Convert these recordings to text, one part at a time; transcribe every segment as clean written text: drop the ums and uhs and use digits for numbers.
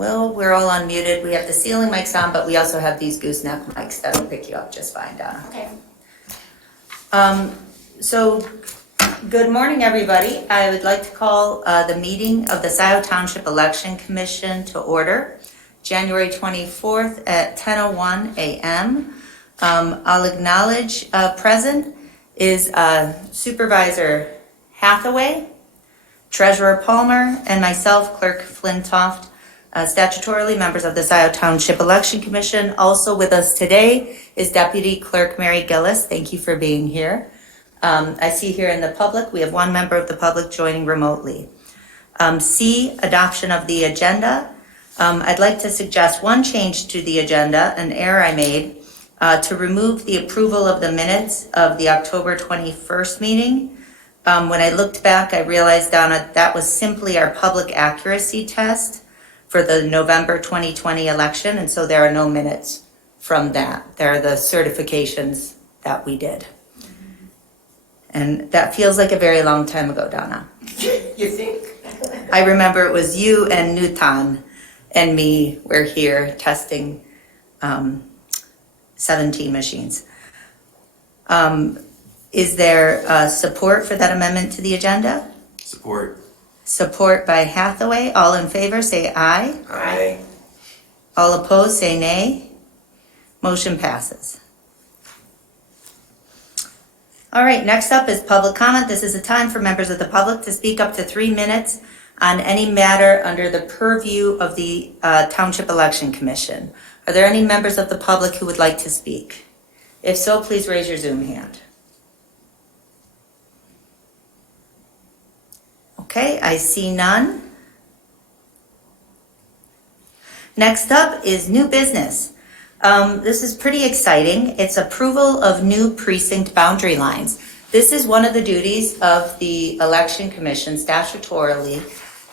Well, we're all unmuted. We have the ceiling mics on, but we also have these gooseneck mics that'll pick you up just fine, Donna. Okay. So, good morning, everybody. I would like to call the meeting of the Scio Township Election Commission to order, January 24th at 10:01 a.m. I'll acknowledge present is Supervisor Hathaway, Treasurer Palmer, and myself, Clerk Flintoft, statutorily members of the Scio Township Election Commission. Also with us today is Deputy Clerk Mary Gillis. Thank you for being here. I see here in the public, we have one member of the public joining remotely. C, adoption of the agenda. I'd like to suggest one change to the agenda, an error I made, to remove the approval of the minutes of the October 21st meeting. When I looked back, I realized, Donna, that was simply our public accuracy test for the November 2020 election, and so there are no minutes from that. There are the certifications that we did. And that feels like a very long time ago, Donna. You think? I remember it was you and Nutan and me were here testing 17 machines. Is there support for that amendment to the agenda? Support. Support by Hathaway. All in favor, say aye. Aye. All opposed, say nay. Motion passes. All right, next up is public comment. This is a time for members of the public to speak up to 3 minutes on any matter under the purview of the Township Election Commission. Are there any members of the public who would like to speak? If so, please raise your Zoom hand. Okay, I see none. Next up is new business. This is pretty exciting. It's approval of new precinct boundary lines. This is one of the duties of the Election Commission statutorily,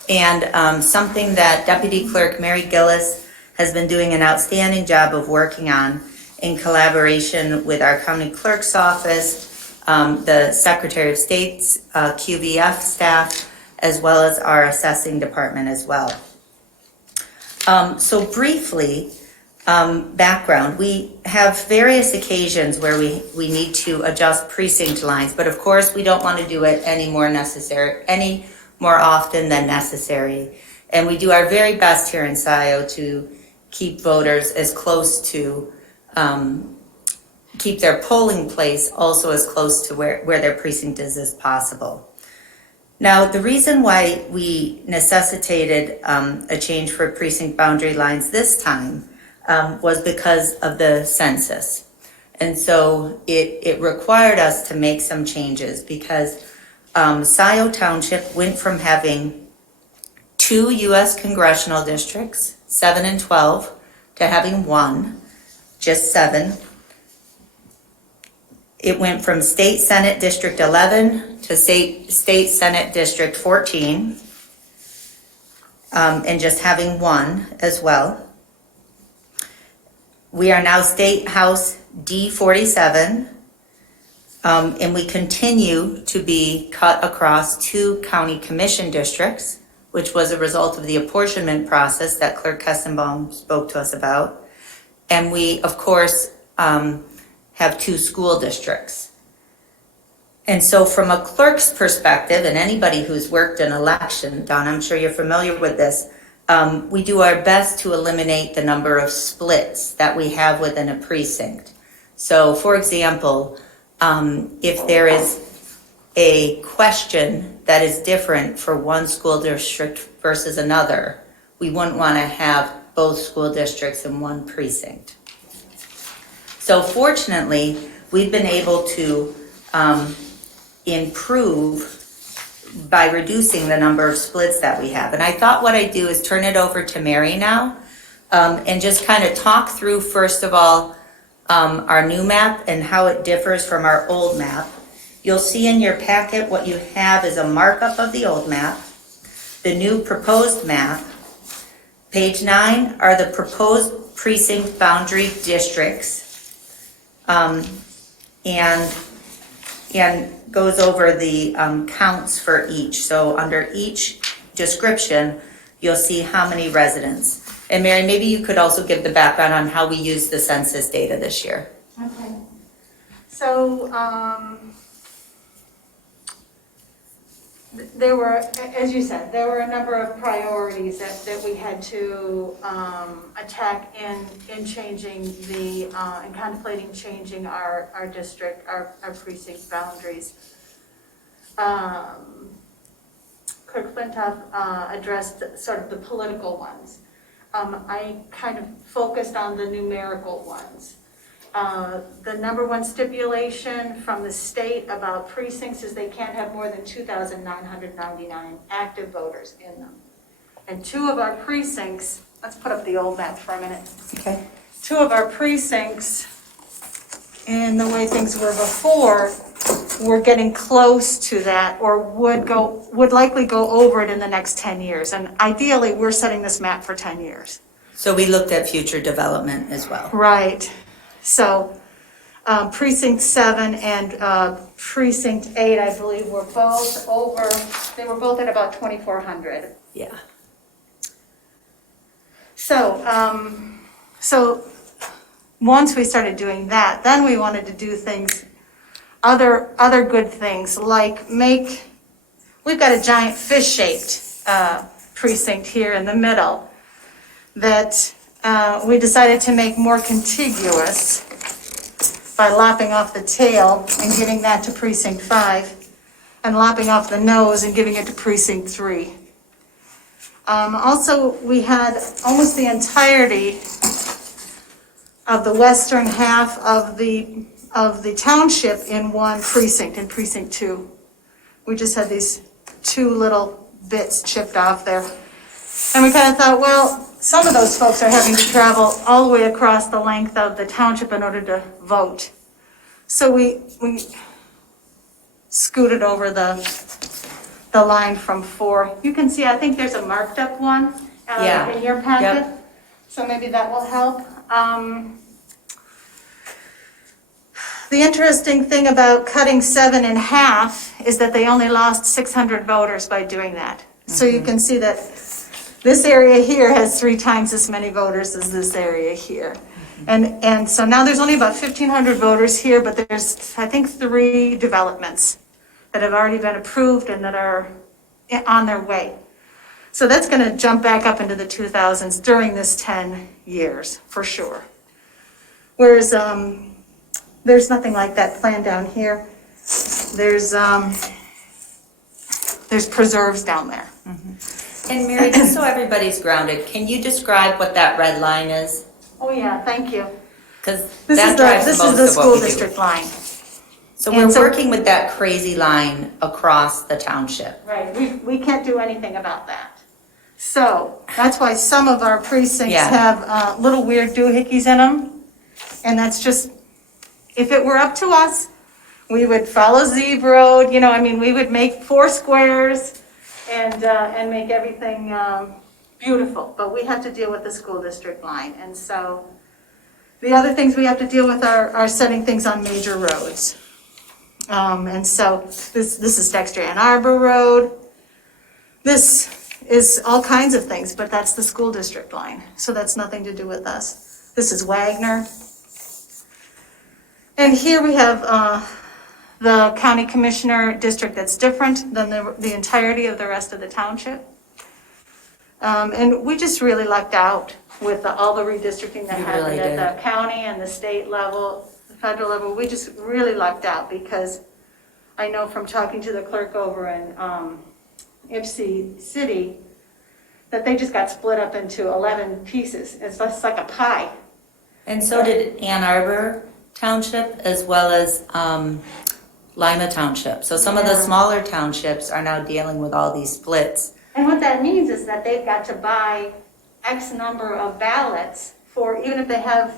and something that Deputy Clerk Mary Gillis has been doing an outstanding job of working on in collaboration with our County Clerk's Office, the Secretary of State's QVF staff, as well as our assessing department as well. So briefly, background, we have various occasions where we need to adjust precinct lines, but of course we don't want to do it any more often than necessary. And we do our very best here in Scio to keep voters as close to, keep their polling place also as close to where their precinct is as possible. Now, the reason why we necessitated a change for precinct boundary lines this time was because of the census. And so it required us to make some changes because Scio Township went from having 2 U.S. congressional districts, 7 and 12, to having 1, just 7. It went from State Senate District 11 to State Senate District 14, and just having 1 as well. We are now State House D47, and we continue to be cut across 2 county commission districts, which was a result of the apportionment process that Clerk Kessenbaum spoke to us about. And we, of course, have 2 school districts. And so from a clerk's perspective, and anybody who's worked an election, Don, I'm sure you're familiar with this, we do our best to eliminate the number of splits that we have within a precinct. So for example, if there is a question that is different for one school district versus another, we wouldn't want to have both school districts in one precinct. So fortunately, we've been able to improve by reducing the number of splits that we have. And I thought what I'd do is turn it over to Mary now and just kind of talk through, first of all, our new map and how it differs from our old map. You'll see in your packet what you have is a markup of the old map, the new proposed map. Page 9 are the proposed precinct boundary districts. And goes over the counts for each. So under each description, you'll see how many residents. And Mary, maybe you could also give the background on how we used the census data this year. Okay. So, there were, as you said, there were a number of priorities that we had to attack in changing the, in contemplating changing our district, our precinct boundaries. Clerk Flintoff addressed sort of the political ones. I kind of focused on the numerical ones. The number one stipulation from the state about precincts is they can't have more than 2,999 active voters in them. And two of our precincts, let's put up the old map for a minute. Okay. Two of our precincts, in the way things were before, were getting close to that, or would likely go over it in the next 10 years. And ideally, we're setting this map for 10 years. So we looked at future development as well. Right. So Precinct 7 and Precinct 8, I believe, were both over, they were both at about 2,400. Yeah. So, so once we started doing that, then we wanted to do things, other good things, like we've got a giant fish-shaped precinct here in the middle that we decided to make more contiguous by lopping off the tail and giving that to Precinct 5, and lopping off the nose and giving it to Precinct 3. Also, we had almost the entirety of the western half of the township in one precinct, in Precinct 2. We just had these two little bits chipped off there. And we kind of thought, well, some of those folks are having to travel all the way across the length of the township in order to vote. So we scooted over the line from 4. You can see, I think there's a marked up one in your packet. Yep. So maybe that will help. The interesting thing about cutting 7 in half is that they only lost 600 voters by doing that. So you can see that this area here has 3 times as many voters as this area here. And so now there's only about 1,500 voters here, but there's, I think, 3 developments that have already been approved and that are on their way. So that's going to jump back up into the 2000s during this 10 years, for sure. Whereas there's nothing like that planned down here. There's preserves down there. And Mary, just so everybody's grounded, can you describe what that red line is? Oh yeah, thank you. Because This that drives is most the of what school we do. district line. So And we're so- working with that crazy line across the township. Right, we can't do anything about that. So that's why some of our precincts Yeah. have little weird doohickeys in them. And that's just, if it were up to us, we would follow Zebra Road, we would make 4 squares and make everything beautiful. But we have to deal with the school district line. And so the other things we have to deal with are setting things on major roads. And so this is Dexter Ann Arbor Road. This is all kinds of things, but that's the school district line. So that's nothing to do with us. This is Wagner. And here we have the county commissioner district that's different than the entirety of the rest of the township. And we just really lucked out with all the redistricting that You happened really at the county and the state level, the federal level. We just really lucked out because I know from talking to the clerk over in Ypsi City that they just got split up into 11 pieces. It's just like a pie. And so did Ann Arbor Township as well as Lima Township. So some of the Yeah. smaller townships are now dealing with all these splits. And what that means is that they've got to buy X number of ballots for, even if they have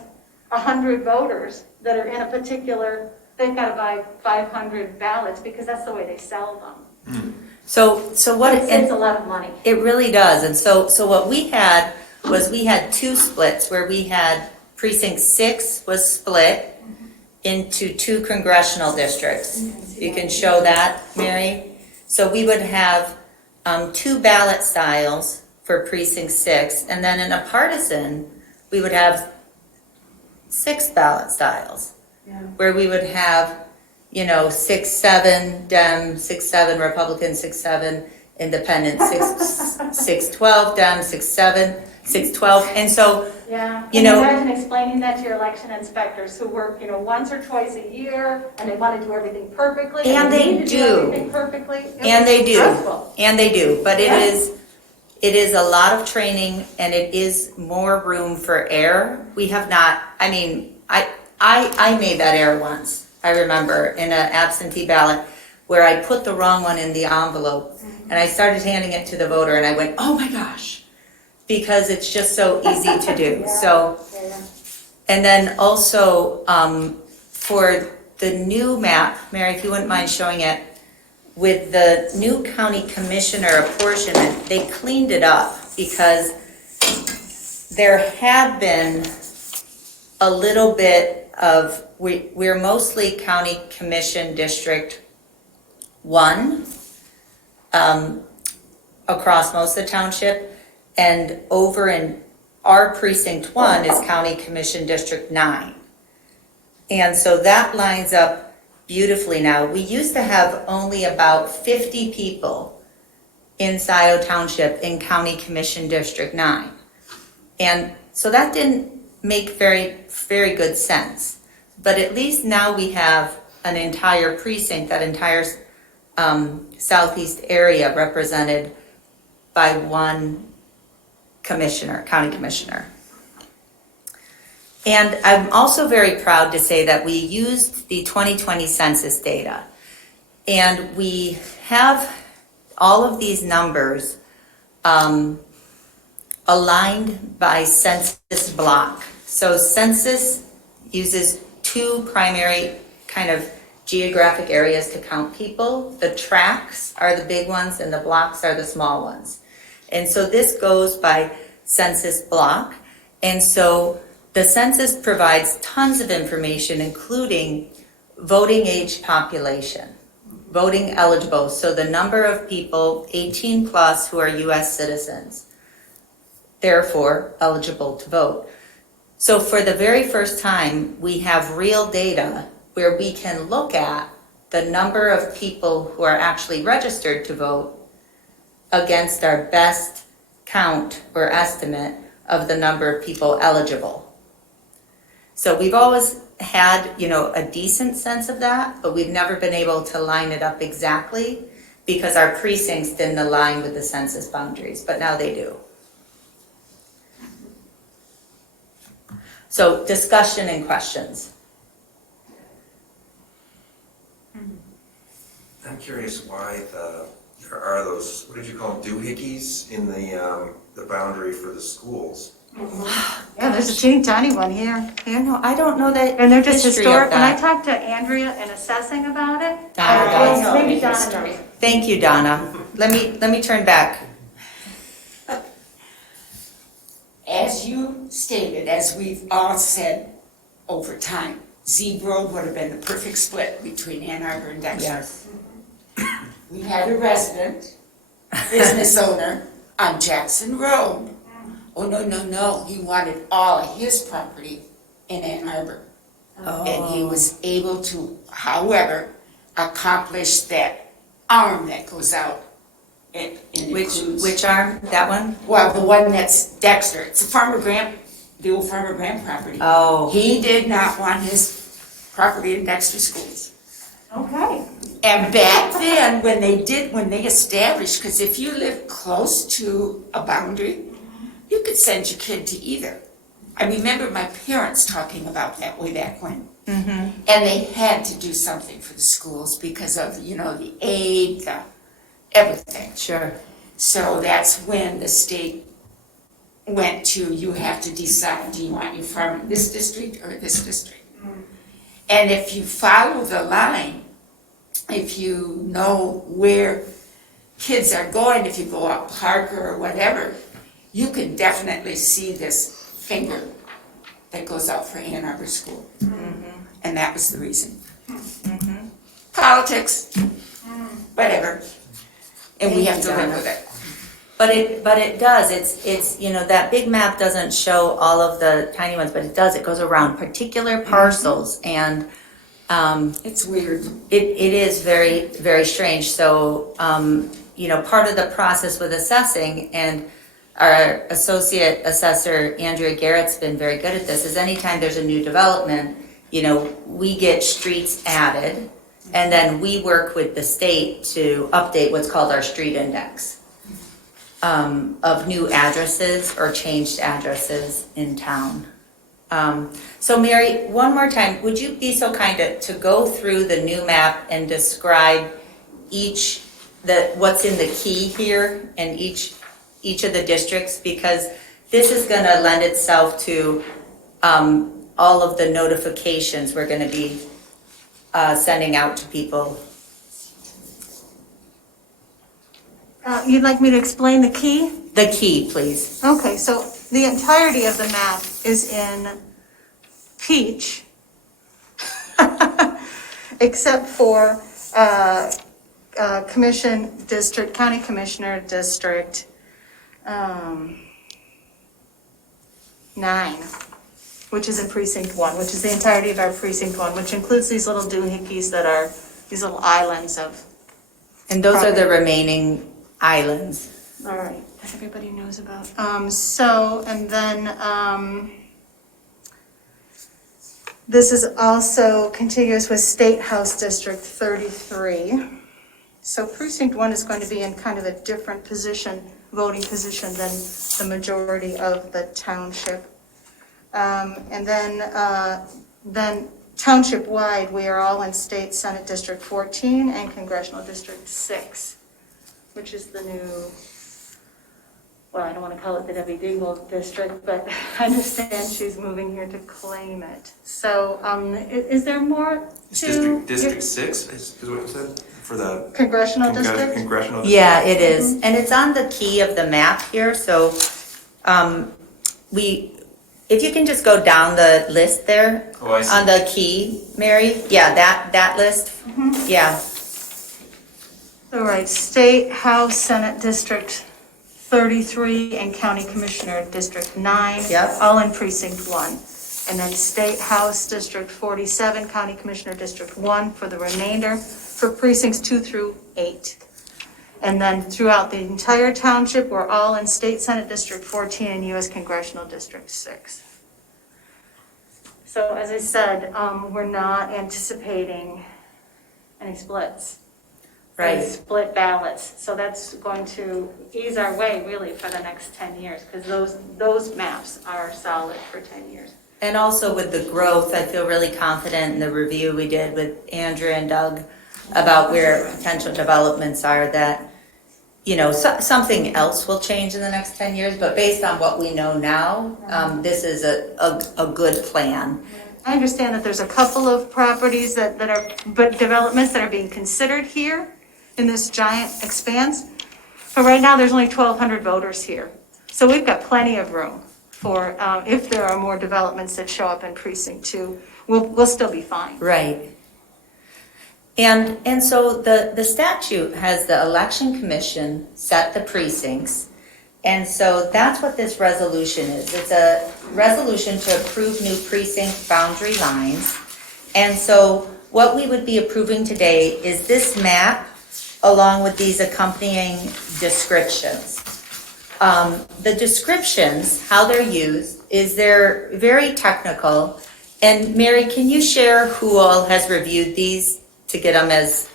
100 voters that are in a particular, they've got to buy 500 ballots because that's the way they sell them. So what It saves a lot of money. it really does. And so what we had was we had 2 splits where we had precinct 6 was split into 2 congressional districts. You can show that, Mary. So we would have 2 ballot styles for precinct 6. And then in a partisan, we would have 6 ballot styles, where we would have, 6-7 Dem, 6-7 Republican, 6-7 Independent, 6-12 Dem, 6-7, 6-12. And so, Yeah, You can know- you imagine explaining that to your election inspectors who work, once or twice a year, and they want to do everything perfectly? And they need to do. everything perfectly? and they do, Stressful. but Yeah. it is a lot of training, and it is more room for error. We have not, I made that error once, I remember, in an absentee ballot, where I put the wrong one in the envelope, and I started handing it to the voter, and I went, oh my gosh, because it's just so easy to do. So, and then also, for the new map, Mary, if you wouldn't mind showing it, with the new county commissioner apportionment, they cleaned it up because there had been a little bit of, we're mostly county commission district 1 across most of the township, and over in our precinct 1 is county commission district 9. And so that lines up beautifully now. We used to have only about 50 people in Scio Township in County Commission District 9. And so that didn't make very, very good sense. But at least now we have an entire precinct, that entire southeast area represented by one commissioner, county commissioner. And I'm also very proud to say that we used the 2020 census data. And we have all of these numbers aligned by census block. So census uses 2 primary kind of geographic areas to count people. The tracts are the big ones and the blocks are the small ones. And so this goes by census block. And so the census provides tons of information, including voting age population, voting eligible, so the number of people 18 plus who are US citizens, therefore eligible to vote. So for the very first time, we have real data where we can look at the number of people who are actually registered to vote against our best count or estimate of the number of people eligible. So we've always had, a decent sense of that, but we've never been able to line it up exactly because our precincts didn't align with the census boundaries, but now they do. So discussion and questions. I'm curious why there are those, what did you call them, doohickeys in the boundary for the schools? Yeah, there's a teeny tiny one here. No, I don't know that. And they're just history historic. of When I that. talked to Andrea in assessing about it, Donna does. maybe Donna knows. Thank you, Donna. Let me turn back. As you stated, as we've all said over time, Zebra Road would have been the perfect split between Ann Arbor and Dexter. Yes. We had a resident, business owner on Jackson Road. Oh, no, he wanted all of his property in Ann Arbor. And he was able to, however, accomplish that arm that goes out. It includes- Which arm? That one? Well, the one that's Dexter, it's the old Farmer Graham property. Oh. He did not want his property in Dexter schools. Okay. And back then, when they established, because if you live close to a boundary, you could send your kid to either. I remember my parents talking about that way back when. And they had to do something for the schools because of, the aid, the everything. Sure. So that's when the state went to, you have to decide, do you want your farm in this district or this district? And if you follow the line, if you know where kids are going, if you go up Parker or whatever, you can definitely see this finger that goes out for Ann Arbor School. And that was the reason. Politics, whatever. And we have to live with it. But it does, it's, that big map doesn't show all of the tiny ones, but it does, it goes around particular parcels, and It's weird. it is very, very strange. So, part of the process with assessing, and our associate assessor, Andrea Garrett's been very good at this, is anytime there's a new development, we get streets added, and then we work with the state to update what's called our street index of new addresses or changed addresses in town. So Mary, one more time, would you be so kind to go through the new map and describe what's in the key here in each of the districts? Because this is gonna lend itself to all of the notifications we're gonna be sending out to people. You'd like me to explain the key? The key, please. Okay, so the entirety of the map is in peach, except for commission district, county commissioner district 9, which is in precinct 1, which is the entirety of our precinct 1, which includes these little doohickeys that are these little islands of. And those are the remaining islands. All right, that everybody knows about. And then this is also contiguous with State House District 33. So precinct 1 is going to be in kind of a different position, voting position than the majority of the township. And then township-wide, we are all in State Senate District 14 and Congressional District 6. Which is the new, well, I don't want to call it the Debbie Dingell district, but I understand she's moving here to claim it. So is there more to? District 6 is what you said, for the Congressional district? Congressional district? Yeah, it is. And it's on the key of the map here, so if you can just go down the list there. Oh, I see. On the key, Mary, yeah, that list, yeah. All right, State House Senate District 33 and County Commissioner District 9. Yep. All in Precinct 1. And then State House District 47, County Commissioner District 1 for the remainder, for Precincts 2 through 8. And then throughout the entire township, we're all in State Senate District 14 and U.S. Congressional District 6. So as I said, we're not anticipating any splits. Right. Split ballots, so that's going to ease our way really for the next 10 years, because those maps are solid for 10 years. And also with the growth, I feel really confident in the review we did with Andrew and Doug about where potential developments are, that, something else will change in the next 10 years, but based on what we know now, this is a good plan. I understand that there's a couple of properties that are, but developments that are being considered here in this giant expanse. But right now, there's only 1,200 voters here. So we've got plenty of room for, if there are more developments that show up in precinct 2, we'll still be fine. Right. And so the statute has the election commission set the precincts. And so that's what this resolution is. It's a resolution to approve new precinct boundary lines. And so what we would be approving today is this map along with these accompanying descriptions. The descriptions, how they're used, is they're very technical. And Mary, can you share who all has reviewed these to get them as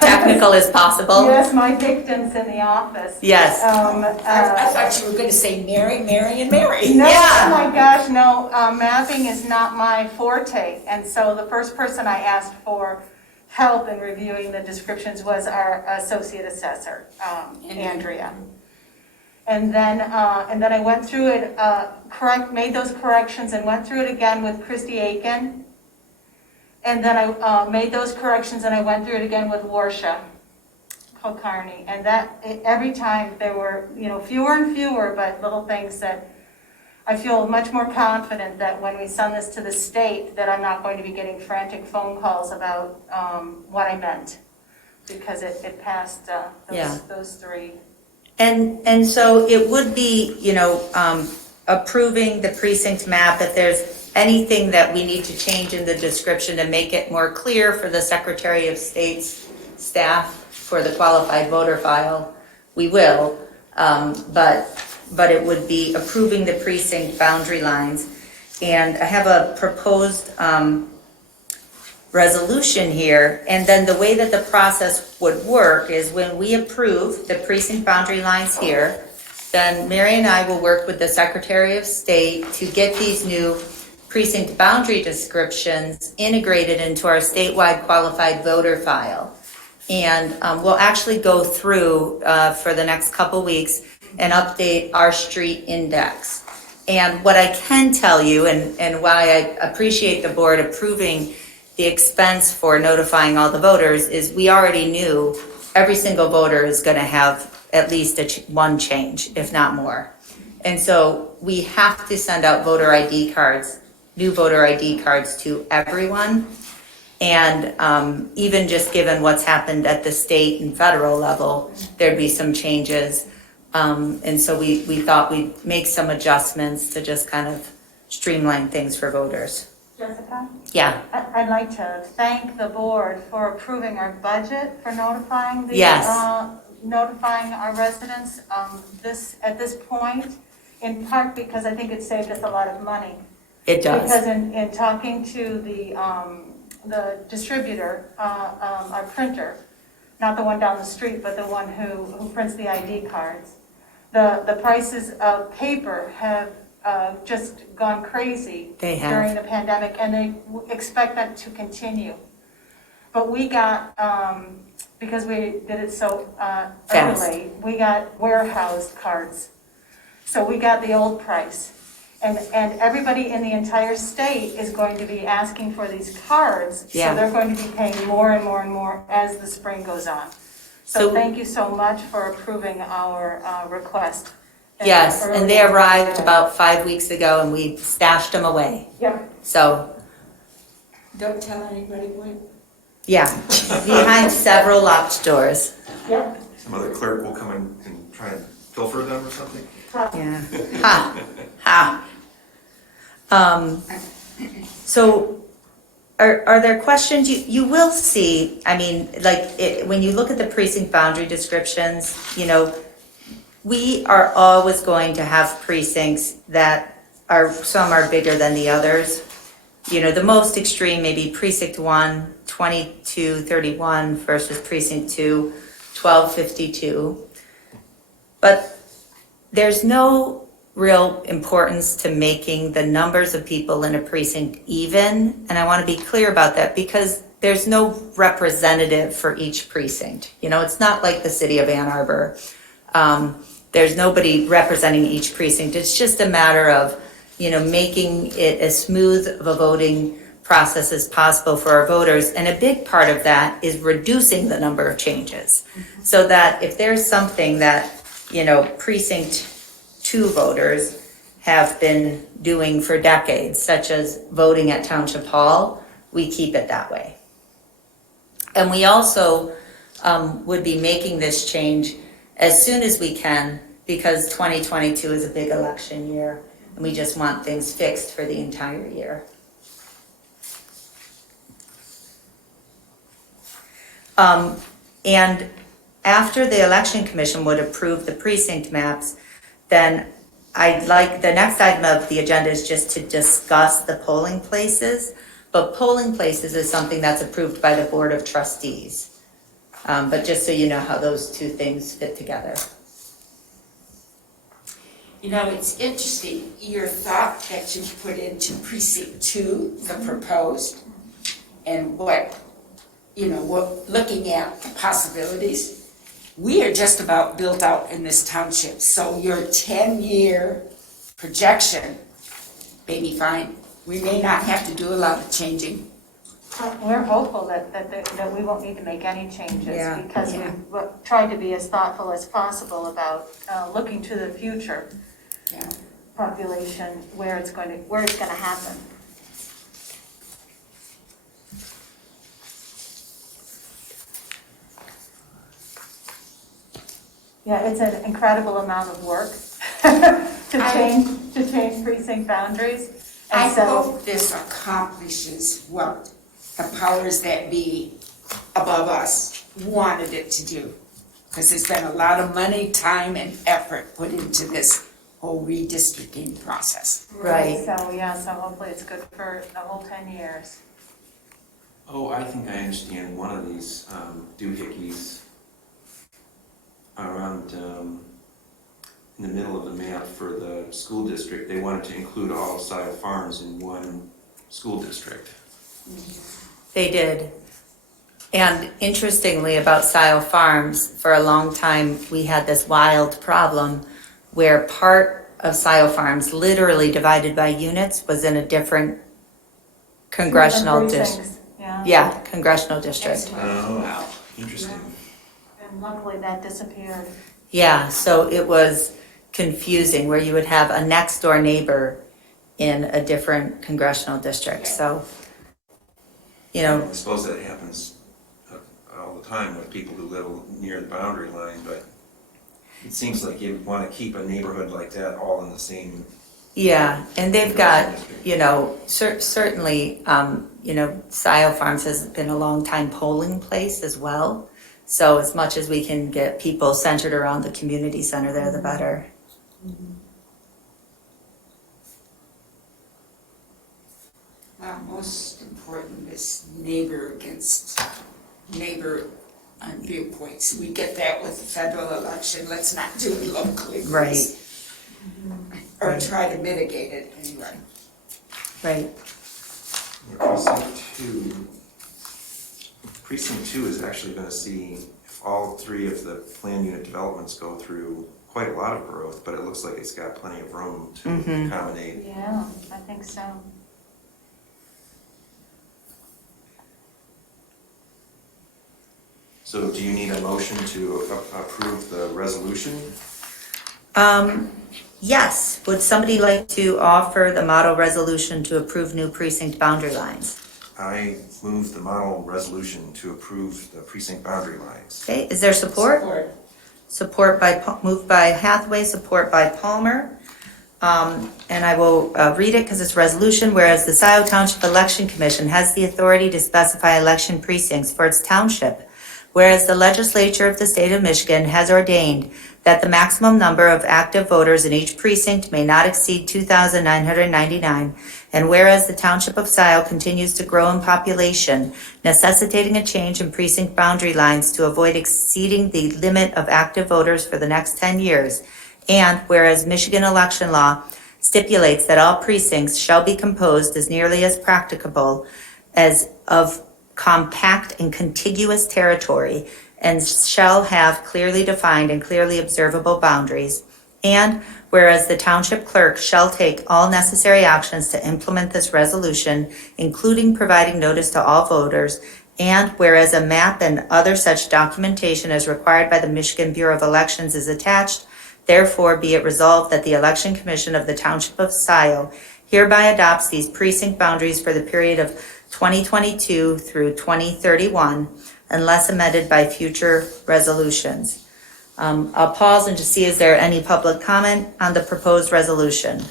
technical as possible? Yes, my victims in the office. Yes. I thought you were going to say Mary, Mary, and Mary. No, Yeah. oh my gosh, no, mapping is not my forte. And so the first person I asked for help in reviewing the descriptions was our associate assessor, Andrea. And then I went through it, made those corrections and went through it again with Christy Aiken. And then I made those corrections and I went through it again with Warsha Kulkarni. And every time there were, fewer and fewer, but little things that I feel much more confident that when we send this to the state, that I'm not going to be getting frantic phone calls about what I meant, because it passed Yeah. those three. And so it would be, approving the precinct map, if there's anything that we need to change in the description to make it more clear for the Secretary of State's staff for the qualified voter file, we will. But it would be approving the precinct boundary lines. And I have a proposed resolution here, and then the way that the process would work is when we approve the precinct boundary lines here, then Mary and I will work with the Secretary of State to get these new precinct boundary descriptions integrated into our statewide qualified voter file. And we'll actually go through for the next couple weeks and update our street index. And what I can tell you, and why I appreciate the board approving the expense for notifying all the voters, is we already knew every single voter is going to have at least one change, if not more. And so we have to send out voter ID cards, new voter ID cards to everyone. And even just given what's happened at the state and federal level, there'd be some changes. And so we thought we'd make some adjustments to just kind of streamline things for voters. Jessica? Yeah. I'd like to thank the board for approving our budget for notifying notifying our residents at this point, in part because I think it saved us a lot of money. It does. Because in talking to the distributor, our printer, not the one down the street, but the one who prints the ID cards, the prices of paper have just gone crazy They have. during the pandemic, and they expect that to continue. But we got, because we did it so early, we got warehoused cards. So we got the old price. And everybody in the entire state is going to be asking for these cards. Yeah. So they're going to be paying more and more and more as the spring goes on. So thank you so much for approving our request. Yes, and they arrived about 5 weeks ago and we stashed them away. Yeah. So, Don't tell anybody what. yeah, behind several locked doors. Yep. Some other clerk will come in and try and pilfer them or something? Yeah. Ha, ha. So, are there questions? You will see, I mean, when you look at the precinct boundary descriptions, we are always going to have precincts that some are bigger than the others. The most extreme may be precinct 1, 2231 versus precinct 2, 1252. But there's no real importance to making the numbers of people in a precinct even, and I want to be clear about that because there's no representative for each precinct. It's not like the city of Ann Arbor. There's nobody representing each precinct. It's just a matter of, making it as smooth of a voting process as possible for our voters. And a big part of that is reducing the number of changes. So that if there's something that, precinct 2 voters have been doing for decades, such as voting at Township Hall, we keep it that way. And we also would be making this change as soon as we can, because 2022 is a big election year, and we just want things fixed for the entire year. And after the Election Commission would approve the precinct maps, then the next item of the agenda is just to discuss the polling places. But polling places is something that's approved by the Board of Trustees. But just so you know how those two things fit together. It's interesting, your thought that you put into precinct 2, the proposed, and looking at the possibilities. We are just about built out in this township, so your 10-year projection may be fine. We may not have to do a lot of changing. We're hopeful that we won't need to make any changes. Yeah. Because we've tried to be as thoughtful as possible about looking to the future population, where it's going to happen. Yeah, it's an incredible amount of work to change precinct boundaries. I And so, hope this accomplishes what the powers that be above us wanted it to do. Because there's been a lot of money, time, and effort put into this whole redistricting process. Right. So, yeah, so hopefully it's good for the whole 10 years. Oh, I think I understand one of these doohickeys around in the middle of the map for the school district. They wanted to include all of Scio farms in one school district. They did. And interestingly about Scio Farms, for a long time, we had this wild problem where part of Scio Farms, literally divided by units, was in a different congressional district. Yeah. Yeah, congressional district. Oh, interesting. And luckily that disappeared. Yeah, so it was confusing where you would have a next door neighbor in a different congressional district. So, you know, I suppose that happens all the time with people who live near the boundary line, but it seems like you want to keep a neighborhood like that all in the same. yeah, and they've got, you know, certainly, you know, Scio Farms has been a long time polling place as well. So as much as we can get people centered around the community center there, the better. Most important is neighbor against neighbor on viewpoints. We get that with the federal election. Let's not do it locally. please. Right. Or try to mitigate it anyway. Right. Precinct two is actually going to see if all three of the plan unit developments go through quite a lot of growth, but it looks like it's got plenty of room to accommodate. Yeah, I think so. So do you need a motion to approve the resolution? Yes, would somebody like to offer the model resolution to approve new precinct boundary lines? I move the model resolution to approve the precinct boundary lines. Okay, is there support? Support by, moved by Hathaway, support by Palmer. And I will read it because it's a resolution, whereas the Scio Township Election Commission has the authority to specify election precincts for its township, whereas the legislature of the state of Michigan has ordained that the maximum number of active voters in each precinct may not exceed 2,999, and whereas the township of Scio continues to grow in population, necessitating a change in precinct boundary lines to avoid exceeding the limit of active voters for the next 10 years, and whereas Michigan election law stipulates that all precincts shall be composed as nearly as practicable as of compact and contiguous territory, and shall have clearly defined and clearly observable boundaries. And whereas the township clerk shall take all necessary actions to implement this resolution, including providing notice to all voters, and whereas a map and other such documentation as required by the Michigan Bureau of Elections is attached, therefore be it resolved that the Election Commission of the Township of Scio hereby adopts these precinct boundaries for the period of 2022 through 2031, unless amended by future resolutions. I'll pause and just see, is there any public comment on the proposed resolution?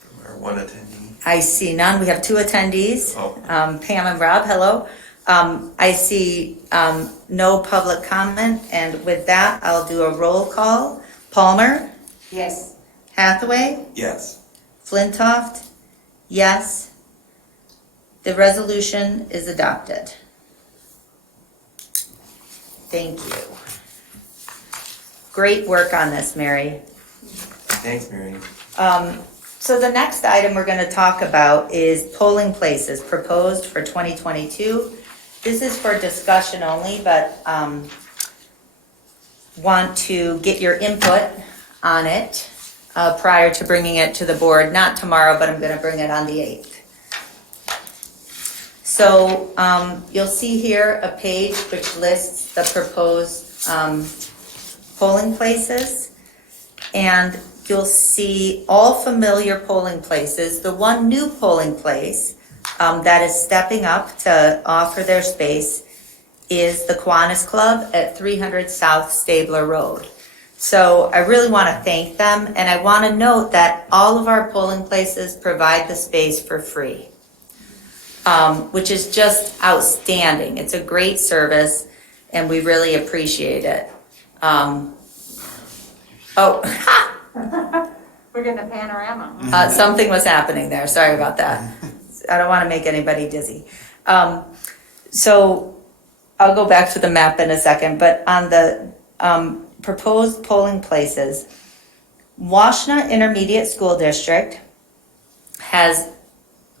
From our one attendee. I see none. We have two attendees, Oh. Pam and Rob, hello. I see no public comment, and with that, I'll do a roll call. Palmer, Yes. Hathaway, Yes. Flintoff, yes. The resolution is adopted. Thank you. Great work on this, Mary. Thanks, Mary. So the next item we're going to talk about is polling places proposed for 2022. This is for discussion only, but want to get your input on it prior to bringing it to the board. Not tomorrow, but I'm going to bring it on the 8th. So you'll see here a page which lists the proposed polling places, and you'll see all familiar polling places. The one new polling place that is stepping up to offer their space is the Kiwanis Club at 300 South Stabler Road. So I really want to thank them, and I want to note that all of our polling places provide the space for free, which is just outstanding. It's a great service, and we really appreciate it. We're getting a panorama. Something was happening there. Sorry about that. I don't want to make anybody dizzy. So I'll go back to the map in a second, but on the proposed polling places, Washington Intermediate School District has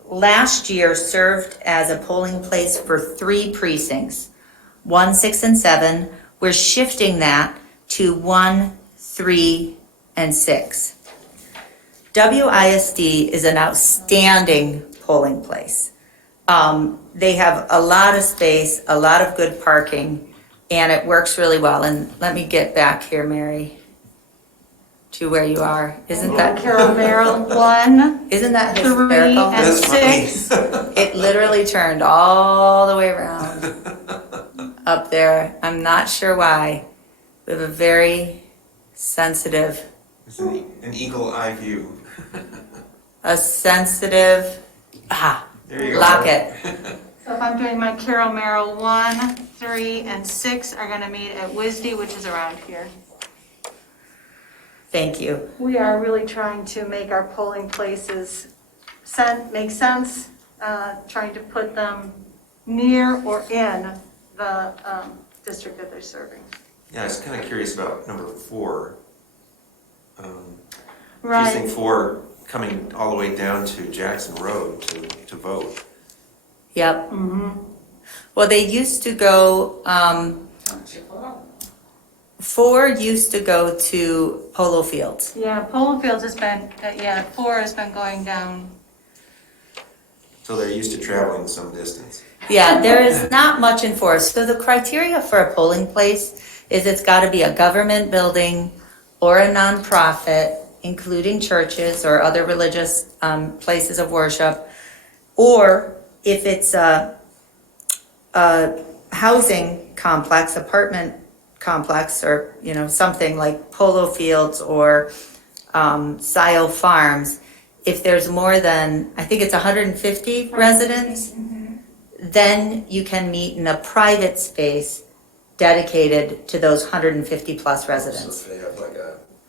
last year served as a polling place for 3 precincts, 1, 6, and 7. We're shifting that to 1, 3, and 6. WISD is an outstanding polling place. They have a lot of space, a lot of good parking, and it works really well. And let me get back here, Mary, to where you are. Isn't that Carol Merrill, 1, isn't that 3, hysterical? and That's funny. 6. It literally turned all the way around up there. I'm not sure why. We have a very sensitive, It's an eagle eye view. a sensitive, There you go. lock it. So if I'm doing my Carol Merrill, 1, 3, and 6 are gonna meet at WISD, which is around here. Thank you. We are really trying to make our polling places make sense, trying to put them near or in the district that they're serving. Yeah, I was kind of curious about number 4. Right. Precinct 4 coming all the way down to Jackson Road to vote. Yep. Mm-hmm. Well, they used to go, 4 used to go to Polo Fields. Yeah, Polo Fields has been, 4 has been going down. So they're used to traveling some distance. Yeah, there is not much enforced. So the criteria for a polling place is it's got to be a government building or a nonprofit, including churches or other religious places of worship, or if it's a housing complex, apartment complex, or something like Polo Fields or Scio Farms. If there's more than, I think it's 150 residents, then you can meet in a private space dedicated to those 150 plus residents. So they have like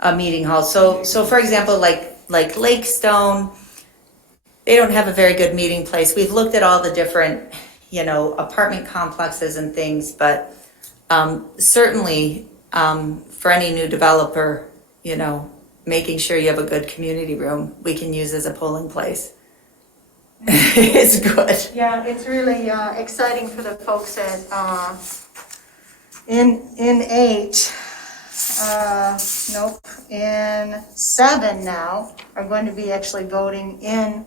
A meeting hall. So for example, like Lakestone, they don't have a very good meeting place. We've looked at all the different, apartment complexes and things, but certainly for any new developer, making sure you have a good community room we can use as a polling place is good. Yeah, it's really exciting for the folks at in 8. In 7 now are going to be actually voting in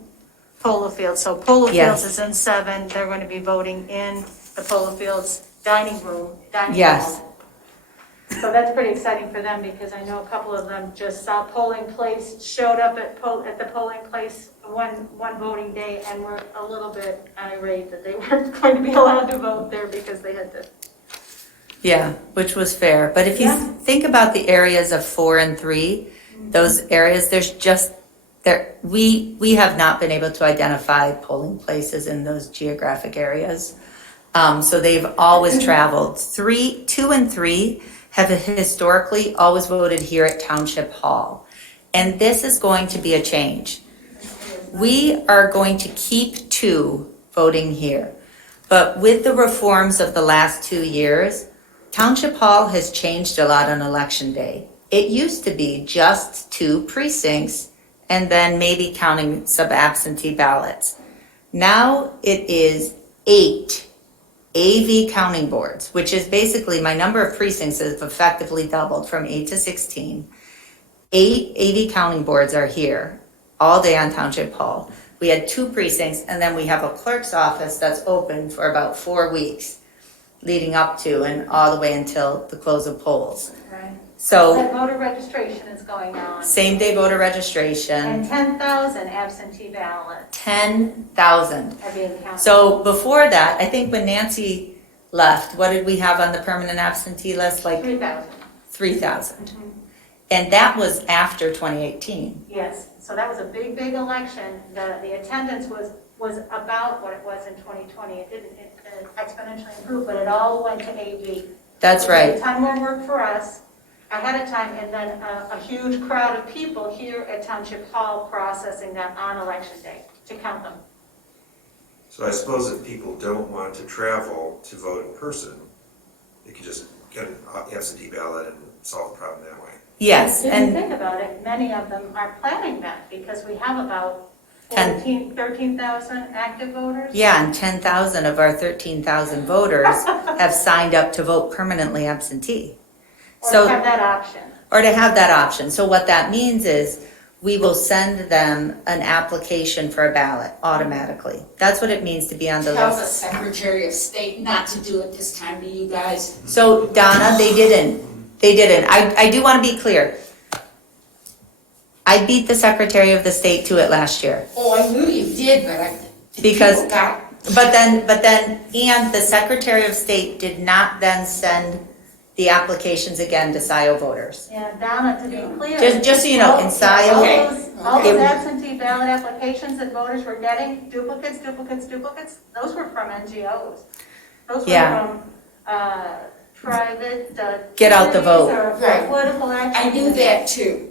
Polo Fields. So Polo Yes. Fields is in 7. They're going to be voting in the Polo Fields dining Yes. hall. So that's pretty exciting for them because I know a couple of them just saw polling place, showed up at the polling place one voting day and were a little bit irate that they weren't going to be allowed to vote there because they had to. Yeah, which was fair. But if you Yeah. think about the areas of 4 and 3, those areas, there's just we have not been able to identify polling places in those geographic areas. So they've always traveled. 2 and 3 have historically always voted here at Township Hall. And this is going to be a change. We are going to keep 2 voting here. But with the reforms of the last 2 years, Township Hall has changed a lot on election day. It used to be just 2 precincts and then maybe counting some absentee ballots. Now it is 8 AV counting boards, which is basically my number of precincts has effectively doubled from 8 to 16. 8 AV counting boards are here all day on Township Hall. We had 2 precincts, and then we have a clerk's office that's open for about 4 weeks leading up to and all the way until the close of polls. Right. So That voter registration is going on. same day voter registration, And 10,000 absentee ballots 10,000. are being counted. So before that, I think when Nancy left. What did we have on the permanent absentee list? Like 3,000. 3,000. And that was after 2018. Yes, so that was a big, big election. The attendance was about what it was in 2020. It didn't exponentially improve, but it all went to AV. That's So right. a ton more work for us ahead of time, and then a huge crowd of people here at Township Hall processing that on election day to count them. So I suppose if people don't want to travel to vote in person, they could just get an absentee ballot and solve the problem that way. Yes, If you and think about it, many of them are planning that because we have about 10. 13,000 active voters. yeah, and 10,000 of our 13,000 voters have signed up to vote permanently absentee. Or So, have that option. or to have that option. So what that means is we will send them an application for a ballot automatically. That's what it means to be on the Tell the list. Secretary of State not to do it this time to you guys. So Donna, they didn't. I do want to be clear. I beat the Secretary of the State to it last year. Oh, I knew you did, but Because- people got, But then, and the Secretary of State did not then send the applications again to Scio voters. Yeah, Donna, to be clear. Just so you know, in all Scio, all those it- absentee ballot applications that voters were getting, duplicates, those were from NGOs. Those were Yeah. from private. Get out the vote. Or Right. political action. I knew that too.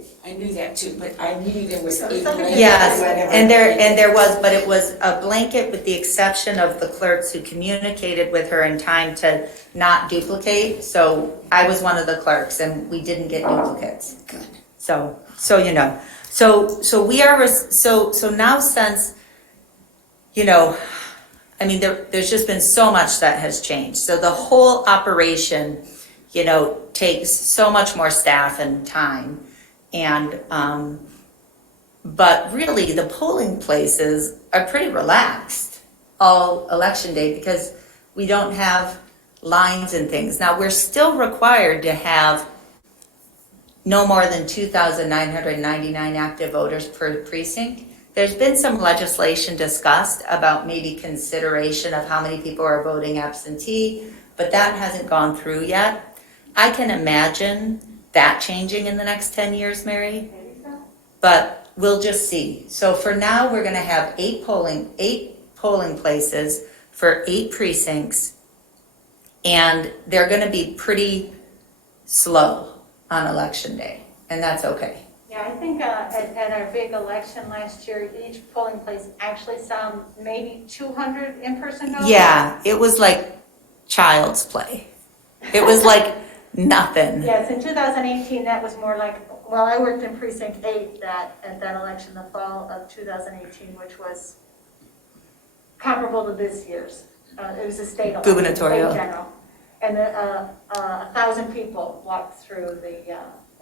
But I knew there was a blanket. yes, whatever. and there was, but it was a blanket with the exception of the clerks who communicated with her in time to not duplicate. So I was one of the clerks and we didn't get duplicates. Good. So you know, so we are, so now since, you know, I mean, there's just been so much that has changed. So the whole operation, you know, takes so much more staff and time. And, but really the polling places are pretty relaxed all election day because we don't have lines and things. Now, we're still required to have no more than 2,999 active voters per precinct. There's been some legislation discussed about maybe consideration of how many people are voting absentee, but that hasn't gone through yet. I can imagine that changing in the next 10 years, Mary, but we'll just see. So for now, we're gonna have eight polling places for 8 precincts, and they're gonna be pretty slow on election day, and that's okay. Yeah, I think at our big election last year, each polling place actually saw maybe 200 in-person voters. Yeah, it was like child's play. It was like nothing. Yes, in 2018, that was more like, well, I worked in precinct 8 at that election, the fall of 2018, which was comparable to this year's. It was a state election. Gubernatorial. State general. And 1,000 people walked through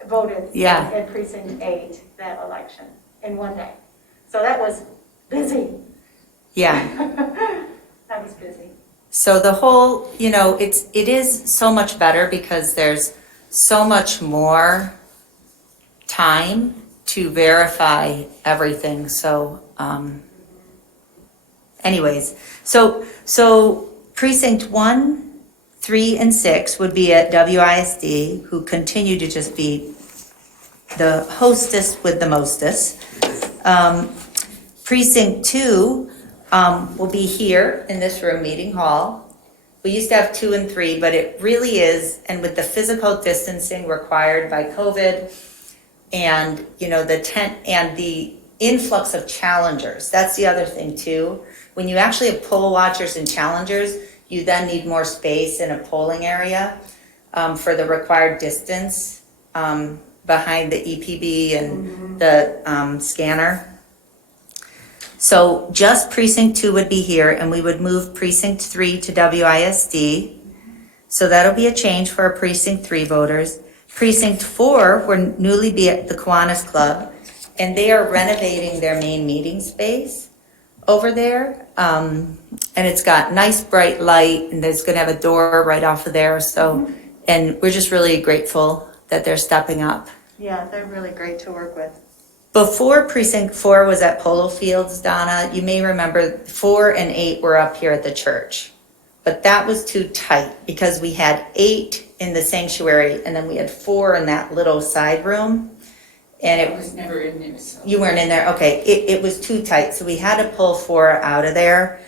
voted Yeah. in precinct 8 that election in one day. So that was busy. Yeah. That was busy. So the whole, you know, it is so much better because there's so much more time to verify everything. So, anyways, so precinct 1, 3, and 6 would be at WISD, who continue to just be the hostess with the mostest. Precinct 2 will be here in this room, Meeting Hall. We used to have 2 and 3, but it really is, and with the physical distancing required by COVID and, you know, the tent and the influx of challengers, that's the other thing too. When you actually have poll watchers and challengers, you then need more space in a polling area for the required distance behind the EPB and the scanner. So just precinct 2 would be here, and we would move precinct 3 to WISD. So that'll be a change for our precinct 3 voters. Precinct 4 will newly be at the Kiwanis Club, and they are renovating their main meeting space over there. And it's got nice bright light, and there's gonna have a door right off of there. So, and we're just really grateful that they're stepping up. Yeah, they're really great to work with. Before precinct 4 was at Polo Fields, Donna, you may remember 4 and 8 were up here at the church. but that was too tight because we had 8 in the sanctuary and then we had 4 in that little side room. And I it was never in there, so. You weren't in there, okay, it was too tight, so we had to pull 4 out of there.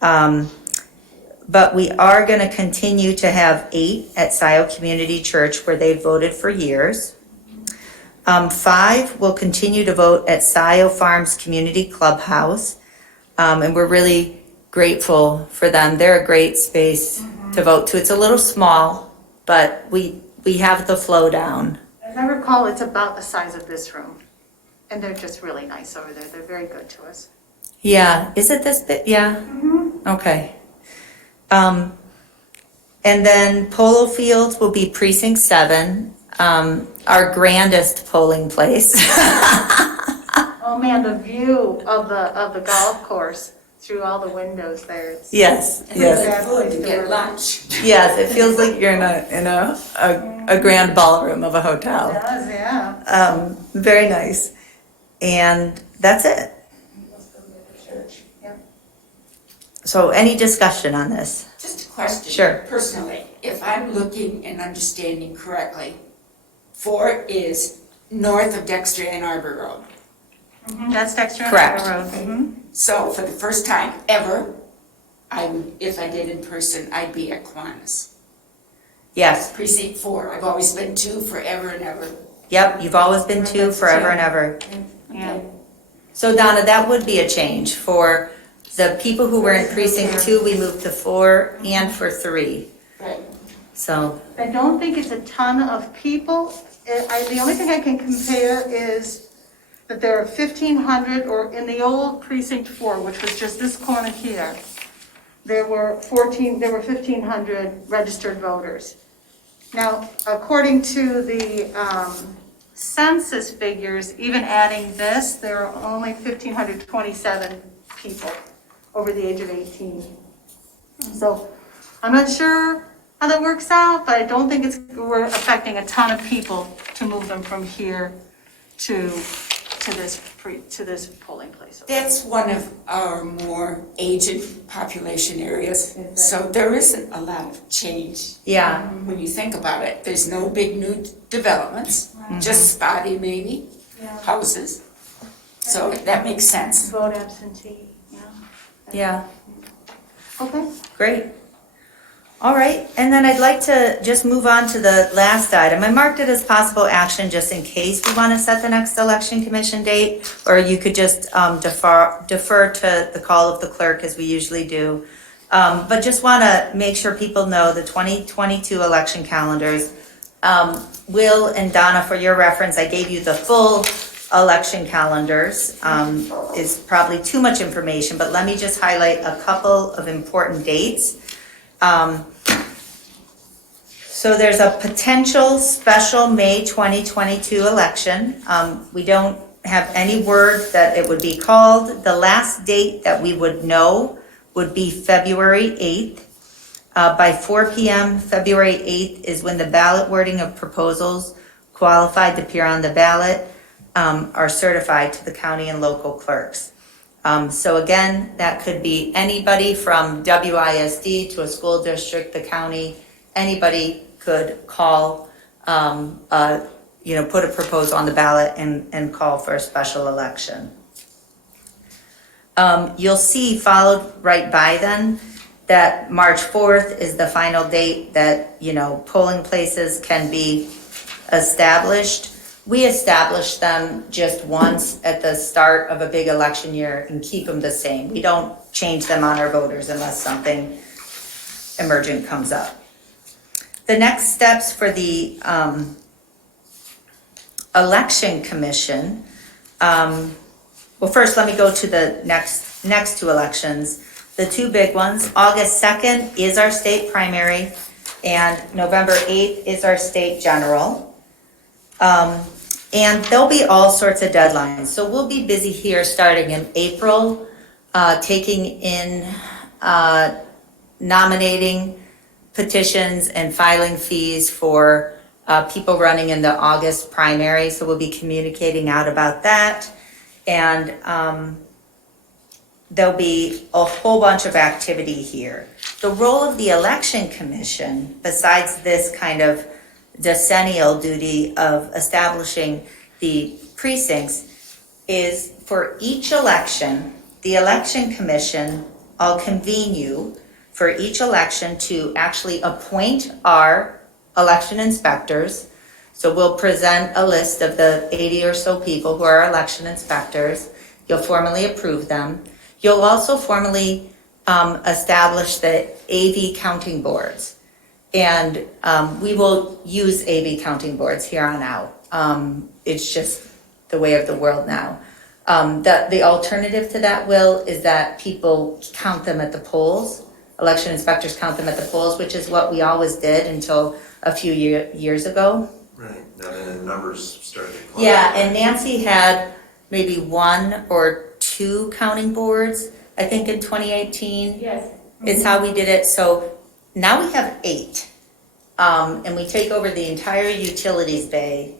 But we are gonna continue to have 8 at Scio Community Church where they voted for years. 5 will continue to vote at Scio Farms Community Clubhouse. And we're really grateful for them. They're a great space to vote to. It's a little small, but we have the flow down. As I recall, it's about the size of this room. And they're just really nice over there. They're very good to us. Yeah, is it this big? Yeah? Okay. And then Polo Fields will be Precinct 7, our grandest polling place. Oh man, the view of the golf course through all the windows there. Yes, And yes. it's good to get lunch. Yes, it feels like you're in a grand ballroom of a hotel. It does, yeah. Very nice. And that's it. Yep. So any discussion on this? Just a question. Sure. Personally, if I'm looking and understanding correctly, 4 is north of Dexter Ann Arbor Road. That's Dexter and Correct. Arbor Road. Mhm. So for the first time ever, if I did in person, I'd be at Kiwanis. Yes. Precinct 4, I've always been 2 forever and ever. Yep, you've always been 2 forever and ever. Yeah. So Donna, that would be a change for the people who were in precinct 2, we moved to 4 and for 3. Right. So, I don't think it's a ton of people. The only thing I can compare is that there are 1,500, or in the old precinct 4, which was just this corner here, there were 1,500 registered voters. Now, according to the census figures, even adding this, there are only 1,527 people over the age of 18. So I'm not sure how that works out, but I don't think we're affecting a ton of people to move them from here to this polling place. That's one of our more aged population areas, so there isn't a lot of change. yeah, When you think about it, there's no big new developments, just spotty maybe, houses. So that makes sense. Vote absentee, yeah. yeah, Okay. great. All right, and then I'd like to just move on to the last item. I marked it as possible action just in case we want to set the next election commission date, or you could just defer to the call of the clerk as we usually do. But just want to make sure people know the 2022 election calendars. Will and Donna, for your reference, I gave you the full election calendars. Is probably too much information, but let me just highlight a couple of important dates. So there's a potential special May 2022 election. We don't have any word that it would be called. The last date that we would know would be February 8th. By 4 p.m., February 8th is when the ballot wording of proposals qualified to appear on the ballot are certified to the county and local clerks. So again, that could be anybody from WISD to a school district, the county, anybody could call, put a proposal on the ballot and call for a special election. You'll see followed right by then that March 4th is the final date that, polling places can be established. We establish them just once at the start of a big election year and keep them the same. We don't change them on our voters unless something emergent comes up. The next steps for the election commission, well, first let me go to the next 2 elections. The 2 big ones, August 2nd is our state primary and November 8th is our state general. And there'll be all sorts of deadlines. So we'll be busy here starting in April, taking in nominating petitions and filing fees for people running in the August primary. So we'll be communicating out about that. And there'll be a whole bunch of activity here. The role of the election commission, besides this kind of decennial duty of establishing the precincts, is for each election, the election commission, I'll convene you for each election to actually appoint our election inspectors. So we'll present a list of the 80 or so people who are election inspectors. You'll formally approve them. You'll also formally establish the AV counting boards. And we will use AV counting boards here on out. It's just the way of the world now. The alternative to that, Will, is that people count them at the polls. Election inspectors count them at the polls, which is what we always did until a few years ago. Right, now then the numbers started to climb. Yeah, and Nancy had maybe 1 or 2 counting boards, I think in 2018. Yes. Is how we did it. So now we have 8. And we take over the entire utilities bay,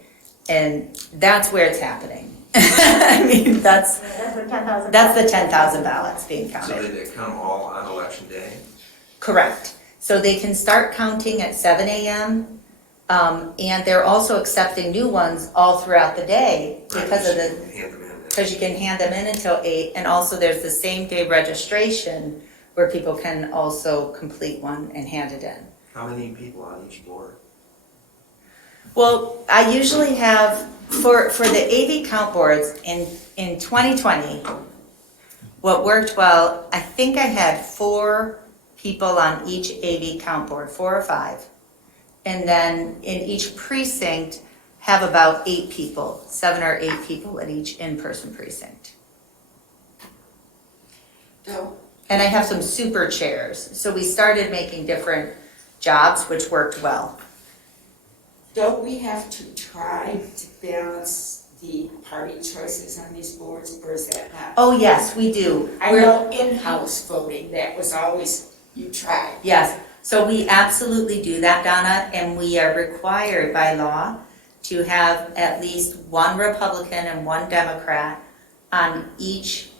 and that's where it's happening. I mean, that's That's the 10,000. the 10,000 ballots being So counted. they count them all on election day? Correct. So they can start counting at 7 a.m. And they're also accepting new ones all throughout the day because of the, Hand them in. because you can hand them in until 8. And also there's the same day registration where people can also complete one and hand it in. How many people on each board? Well, I usually have, for the AV count boards in 2020, what worked well, I think I had 4 people on each AV count board, 4 or 5. And then in each precinct, have about 8 people, 7 or 8 people at each in-person precinct. So, And I have some super chairs. So we started making different jobs, which worked well. don't we have to try to balance the party choices on these boards, or is that not? Oh, yes, we do. I know in-house voting, that was always, you tried. Yes, so we absolutely do that, Donna, and we are required by law to have at least 1 Republican and 1 Democrat on each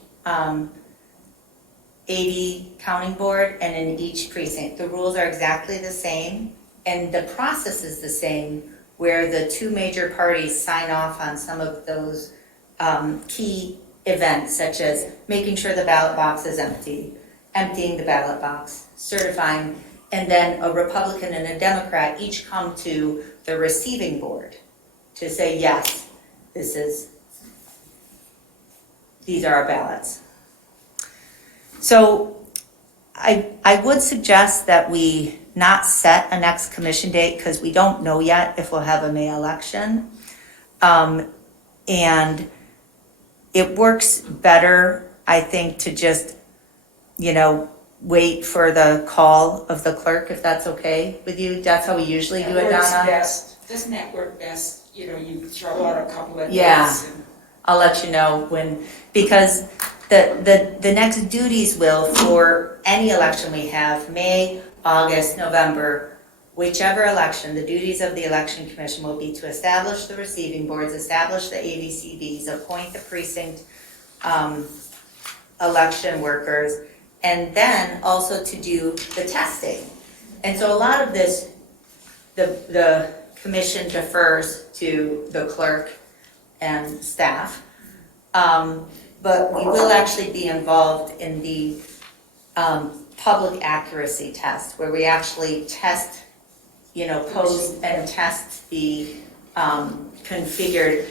80 counting board and in each precinct. The rules are exactly the same, and the process is the same, where the 2 major parties sign off on some of those key events, such as making sure the ballot box is empty, emptying the ballot box, certifying, and then a Republican and a Democrat each come to the receiving board to say, yes, these are our ballots. So I would suggest that we not set a next commission date because we don't know yet if we'll have a May election. And it works better, I think, to just, wait for the call of the clerk, if that's okay with you. That's how we usually do it, That works Donna. best. Doesn't that work best? You throw out a couple of Yeah. days and. I'll let you know when, because the next duties will, for any election we have, May, August, November, whichever election, the duties of the election commission will be to establish the receiving boards, establish the ABCBs, appoint the precinct election workers, and then also to do the testing. And so a lot of this, the commission defers to the clerk and staff. But we will actually be involved in the public accuracy test, where we actually test, post and test the configured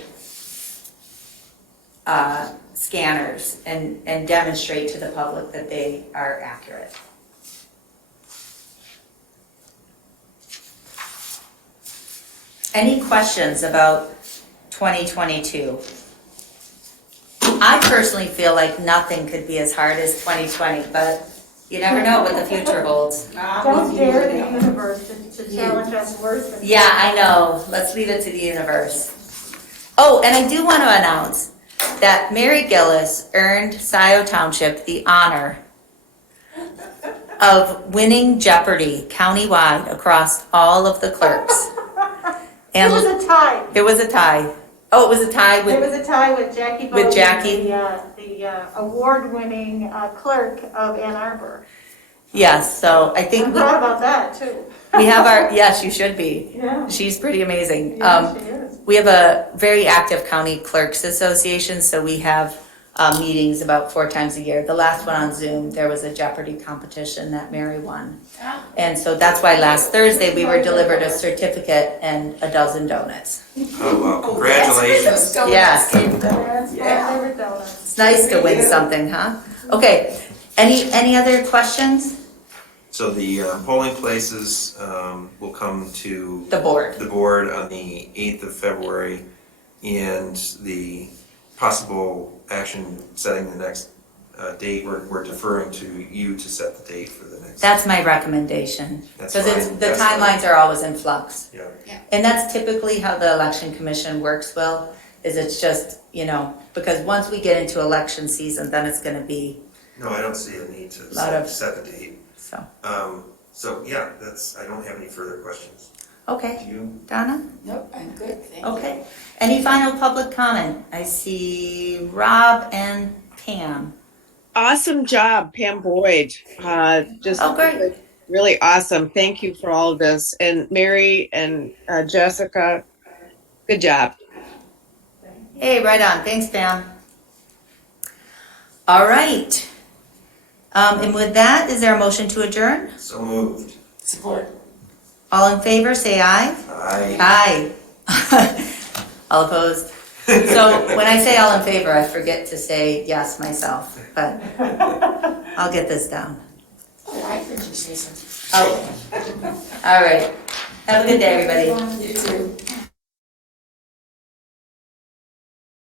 scanners and demonstrate to the public that they are accurate. Any questions about 2022? I personally feel like nothing could be as hard as 2020, but you never know what the future holds. Don't dare the universe to challenge us worse than. Yeah, I know. Let's leave it to the universe. Oh, and I do want to announce that Mary Gillis earned Scio Township the honor of winning Jeopardy countywide across all of the clerks. It was a tie. It was a tie. Oh, it was a tie It with, was a tie with Jackie With Bowden, Jackie? the award-winning clerk of Ann Arbor. yes, so I think I'm proud about that, too. we have our, yes, you should be. Yeah. She's pretty amazing. Yeah, she is. We have a very active county clerks association, so we have meetings about 4 times a year. The last one on Zoom, there was a Jeopardy competition that Mary won. And so that's why last Thursday, we were delivered a certificate and a dozen donuts. Oh, well, congratulations. Yes. That's my favorite donuts. It's nice to win something, huh? Okay, any other questions? So the polling places will come to The board. the board on the 8th of February, and the possible action setting the next date, we're deferring to you to set the date for the next. That's my recommendation. That's Because fine. the That's fine. timelines are always in flux. Yeah. And that's typically how the election commission works, Will, is it's just, because once we get into election season, then it's gonna be, No, I don't see a need to Lot of- set the date. so. So, yeah, I don't have any further questions. Do Okay, you? Donna? Nope, I'm good, thank you. Okay. Any final public comment? I see Rob and Pam. Awesome job, Pam Boyd. Just Oh, great. really awesome. Thank you for all of this. And Mary and Jessica, good job. Hey, right on. Thanks, Pam. All right. And with that, is there a motion to adjourn? So moved. Support. All in favor, say aye. Aye. Aye. All opposed? So when I say all in favor, I forget to say yes myself, but I'll get this down. Oh, I heard you say something. Oh, all right. Have a good day, everybody. You too.